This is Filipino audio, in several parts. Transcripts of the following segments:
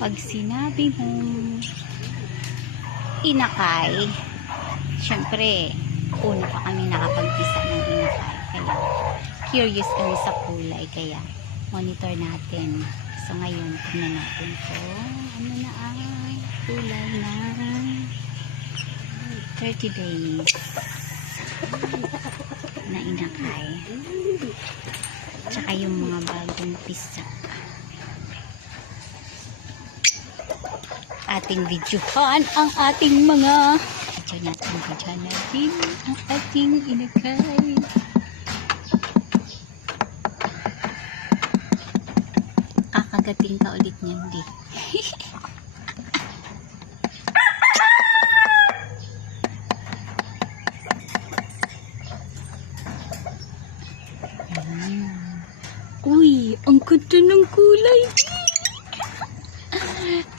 Pag sinabi mong inakay, syempre, una pa kami nakapagpisa ng inakay. Kaya, curious kami sa kulay. Kaya, monitor natin. So, ngayon, tingnan natin kung ano na ang kulay ng 30 days na inakay. Tsaka yung mga bagong pisa. Ating videohan ang ating mga videohan natin ang ating inakay. Kakagating ka ulit niyan, di. Uy, ang ganda ng kulay, di.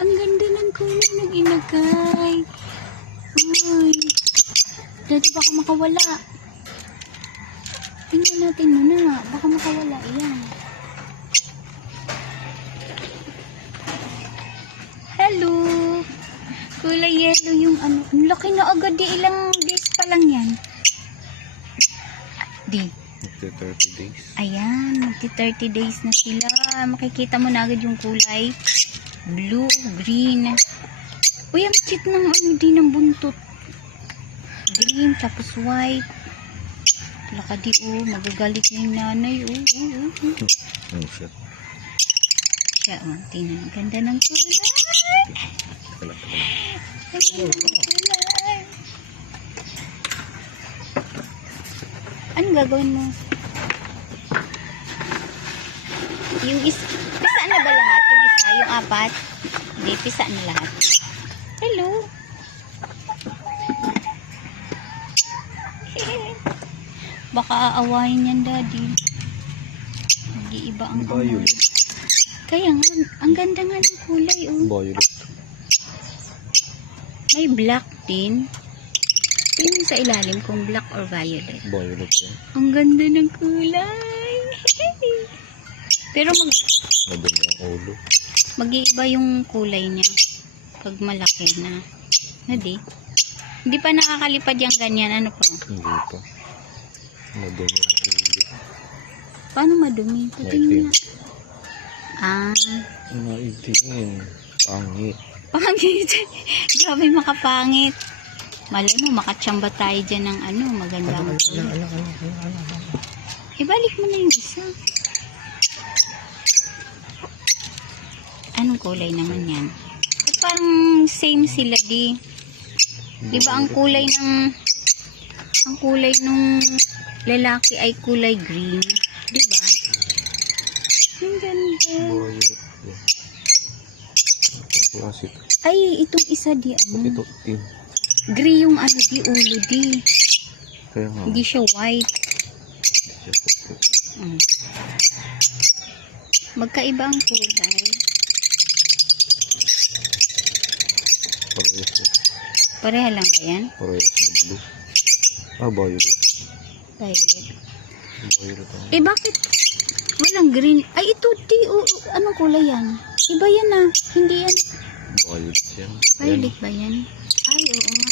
Ang ganda ng kulay ng inagay. Uy. Dati baka makawala. Tingnan natin muna. Baka makawala. Ayan. Hello. Kulay yellow yung ano. Ang laki na agad. Di ilang days pa lang yan. Di. 30 days. Ayan. 30 days na sila. Makikita mo na agad yung kulay. Blue, green. Uy, ang cute ng ano din ng buntot. Green, tapos white. Laka di, magagalit na yung nanay. Ano siya? Siya, tingnan. Ganda ng kulay. Ganda ng kulay. Anong gagawin mo? Yung pisa na ba lahat? Yung isa, yung apat? Hindi, pisa na lahat. Hello. Baka aawayin yan, daddy. Nag-iiba ang amoy. Kaya nga, ang ganda nga ng kulay, Violet. May black din. Tingnan sa ilalim kung black or violet. Violet yan. Ang ganda ng kulay. Pero Madali ang ulo. mag-iiba yung kulay niya pag malaki na. Hindi pa nakakalipad yung ganyan. Ano po? Hindi pa. Madali ang ulo. Paano madumi? Patingin nga. Maitim. Pangit. Pangit. Grabe makapangit. Malay mo, makatsamba tayo dyan ng ano, magandang kulay. Ibalik mo na yung isa. Anong kulay naman yan? At parang same sila, di. Diba ang kulay nung lalaki ay kulay green. Diba? Ang ganda. Violet. Classic. Ay, itong isa di ano. Ito, team. Gray yung ano di, ulo di. Kaya nga. Hindi siya white. Magkaiba ang kulay. Parehas. Pareha lang ba yan? Parehas na blue. Violet. Violet. Violet ang... Bakit walang green? Ay, ito di. Anong kulay yan? Iba yan ah. Hindi yan. Violet yan. Violet ba yan? Ay, oo nga.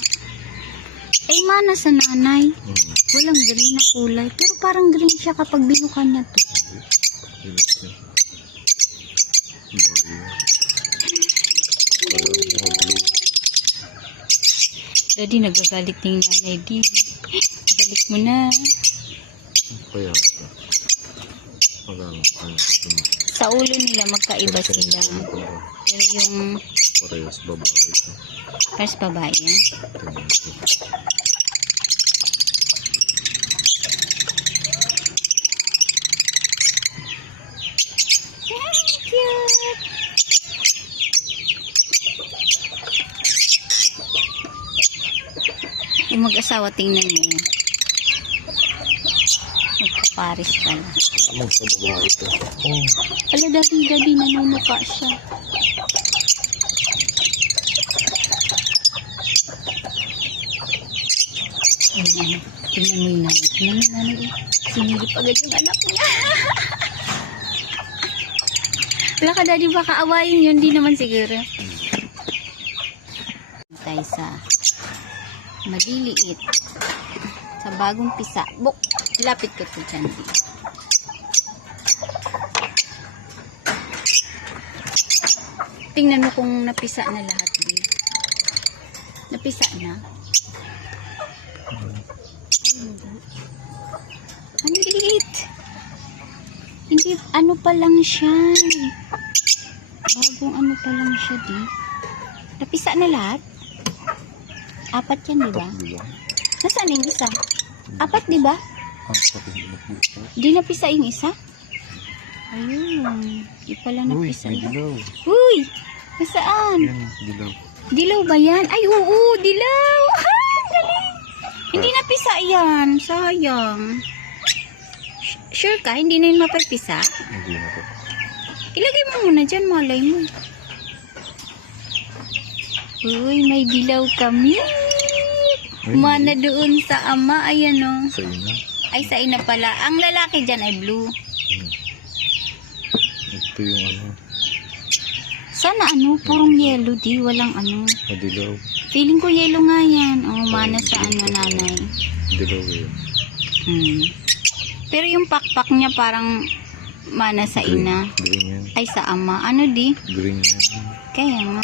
Mana sa nanay. Walang green na kulay. Pero parang green siya kapag binukan niya to. Violet yan. Violet. Daddy, nagagalit na yung nanay di. Balik mo na. Kaya parang Sa ulo nila magkaiba sila. Pero yung parehas babae ito. first babae yan. Cute! Yung mag-asawa, tingnan mo. Magkaparis pala. Sa babae ito. Ala, daddy, nanumuka siya. Ayan, tingnan mo yung nanay. Tingnan mo yung nanay. Sinilip agad yung anak niya. Wala ka daddy, baka awayin yun. Di naman siguro. Tayo sa maliliit. Sa bagong pisa. Buk, lapit ko to dyan. Tingnan mo kung napisa na lahat. Di. Napisa na. Ang liit. Hindi, ano pa lang siya. Bagong ano pa lang siya, di. Napisa na lahat? 4 yan, di ba? Nasaan yung isa? 4, di ba? Di napisa yung isa? Ayun. Di pala Uy, napisa may na. dilaw. Uy! Nasaan? Yan, dilaw. Dilaw ba yan? Ay, oo, dilaw! Ah, galing! Hindi napisa yan. Sayang. Sure ka? Hindi na yun mapapisa? Hindi na to. Ilagay mo muna dyan, malay mo. Uy, may dilaw kami. Ay, Mana doon sa ama. Ayan o. Sa ina. Ay, sa ina pala. Ang lalaki dyan ay blue. Ito yung ano. Sana ano? Purong yellow di. Walang ano. Madilaw. Feeling ko yellow nga yan. Oh, mana sa ano, nanay. Dilaw yun. Pero yung pakpak niya parang mana sa Green. ina. Green yan. Ay, sa ama. Ano di? Green yan. Kaya nga.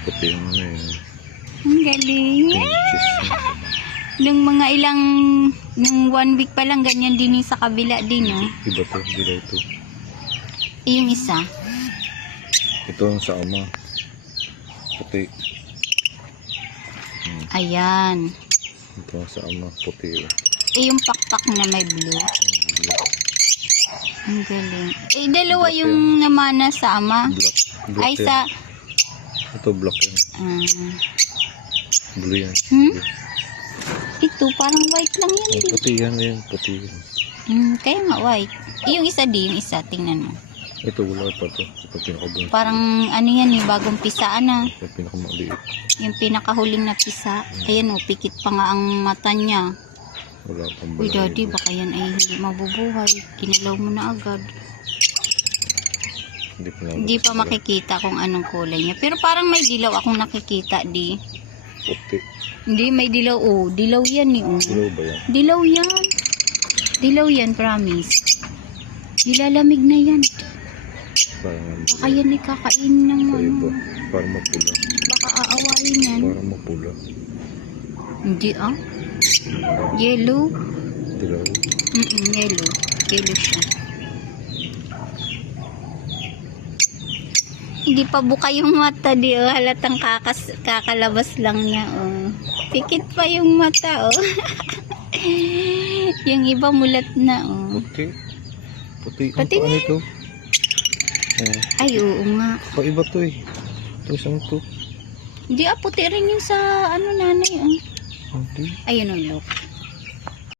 Puti yung ano yun. Ang galing. Pinches yan. Nung mga ilang, nung 1 week pa lang, ganyan din yung sa kabila din, no? Iba to. Dilaw to. Yung isa. Ito ang sa ama. Puti. Ayan. Ito ang sa ama. Puti yun. Yung pakpak na may blue. Black. Ang galing. Dalawa yung namana sa ama. Black. Black Ay, yan. sa... Ito black yan. Blue yan. Blue. Ito, parang white lang yan. Ay, Di. puti yan yan. Puti yan. Kaya nga white. Yung isa din, yung isa. Tingnan mo. Ito wala pa to. Ito pinakabunso. Parang ano yan eh, bagong pisaan na. Ito pinakamaliit. Yung pinakahuling na pisa. Ayan o, pikit pa nga ang mata niya. Wala pang Uy, balahibo. daddy, baka yan ay hindi mabubuhay. Kinalaw mo na agad. Hindi pa, Hindi pa makikita kung anong kulay niya. Pero parang may dilaw akong nakikita, di. Puti. Hindi, may dilaw. Oh, dilaw yan eh. Oh. Dilaw ba yan? Dilaw yan. Dilaw yan, promise. Nilalamig na yan. Parang ano. Baka yan ay kakain ng Kaiba. Parang mapula. baka aawayin yan. Parang mapula. Hindi ah. Yellow. Dilaw. Yellow. Yellow siya. Hindi pa buka yung mata di oh. Halatang kakalabas lang niya oh. Pikit pa yung mata oh. Yung iba mulat na oh. Puti. Puti. Pati Ang paa nga. nito. Ay oo nga. Paiba to eh. Ito isang to. Hindi puti rin yung sa ano nanay oh. Hindi. Ayun oh look.